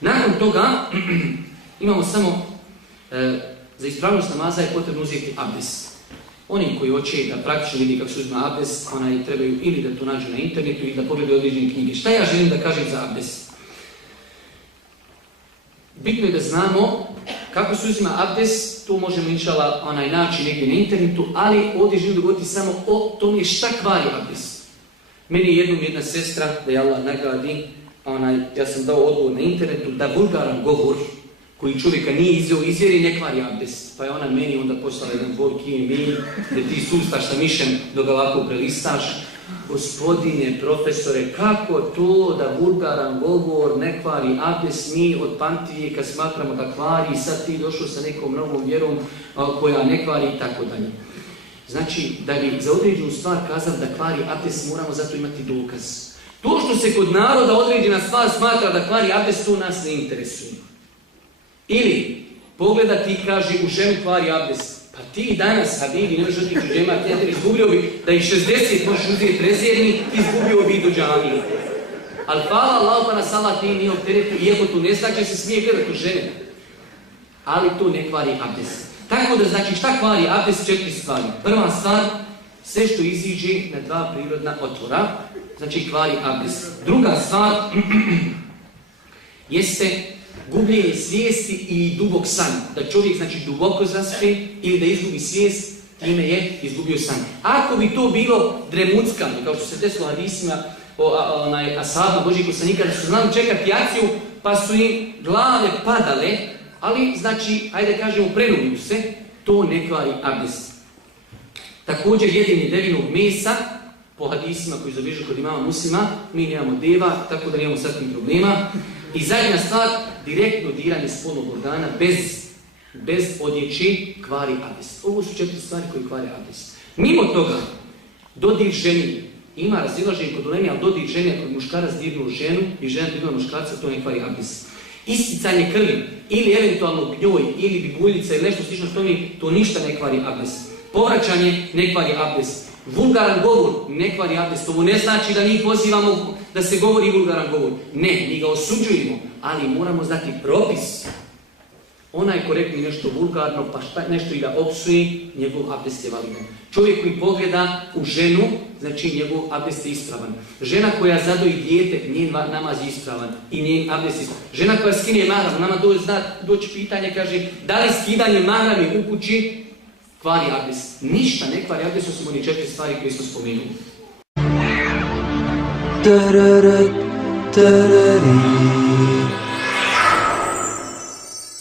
Nakon toga imamo samo za ispravnost namaza je potrebno uzeti abdest. Oni koji hoće da praktično vidi kako se uzima abdest, trebaju ili da to nađu na internetu ili da pogledaju određene knjige. Šta ja želim da kažem za abdest? Bitno je da znamo kako se uzima abdest, to možemo inšala naći negdje na internetu, ali ovdje želim govoriti samo o tome šta kvari abdest. Meni je jednom jedna sestra, da je Allah nagradi, ja sam dao odgovor na internetu, da vulgaran govor koji čovjeka nije izveo iz vjere ne kvari abdest. Pa je ona meni onda poslala jedan dvojki e-mail gdje ti sustaš sa mišem dok ga ovako prelistaš. Gospodine profesore, kako to da vulgaran govor ne kvari abdest, mi od pamtivijeka smatramo da kvari i sad ti došao sa nekom novom vjerom koja ne kvari i tako dalje. Znači, da bi za određenu stvar kazali da kvari abdest, moramo zato imati dokaz. To što se kod naroda određena stvar smatra da kvari abdest, to nas ne interesuje. Ili, pogledati i kaže u ženu kvari abdest. Pa ti danas, Habibi, ne možeš otići u džemat, izgubio bi da i 60 možeš uzeti rezervni, izgubio bi do džamije. Ali hvala Allah pa nas Allah ti nije opteretio, iako tu ne znači se smije gledati u žene. Ali to ne kvari abdest. Tako da znači šta kvari abdest? 4 stvari. Prva stvar, sve što iziđe na 2 prirodna otvora, znači kvari abdest. Druga stvar jeste gubljenje svijesti i dubok san. Da čovjek znači duboko zaspe ili da izgubi svijest, time je izgubio san. Ako bi to bilo dremuckano, kao što se desilo hadisima ashabu Božih poslanika, da su znali čekati akciju, pa su im glave padale, ali znači, ajde kažemo, prenubiju se, to ne kvari abdest. Također jedenje devinog mesa, po hadisima koji zabilježu kod imama Muslima, mi nemamo deva, tako da nemamo sad tim problema. I zadnja stvar, direktno diranje spolnog organa bez odjeće kvari abdest. Ovo su 4 stvari koje kvari abdest. Mimo toga, dodir ženi, ima razilaženje kod uleme, ali dodir ženi kod muškarac dirnuo ženu i žena dirnula muškarca, to ne kvari abdest. Isticanje krvi ili eventualno gnjoj ili bibuljica ili nešto slično to ništa ne kvari abdest. Povraćanje ne kvari abdest. Vulgaran govor ne kvari abdest. Ovo ne znači da mi pozivamo da se govori vulgaran govor. Ne, mi ga osuđujemo, ali moramo znati propis. Onaj korektni nešto vulgarno, pa nešto i da opsuje, njegov abdest je validan. Čovjek koji pogleda u ženu, znači njegov abdest je ispravan. Žena koja zadoji dijete, njen namaz je ispravan i njen abdest je ispravan. Žena koja skine mahram, nama doći pitanje, kaže, da li skidanje mahrami u kući kvari abdest? Ništa ne kvari abdest, osim onih 4 stvari koje smo spomenuli.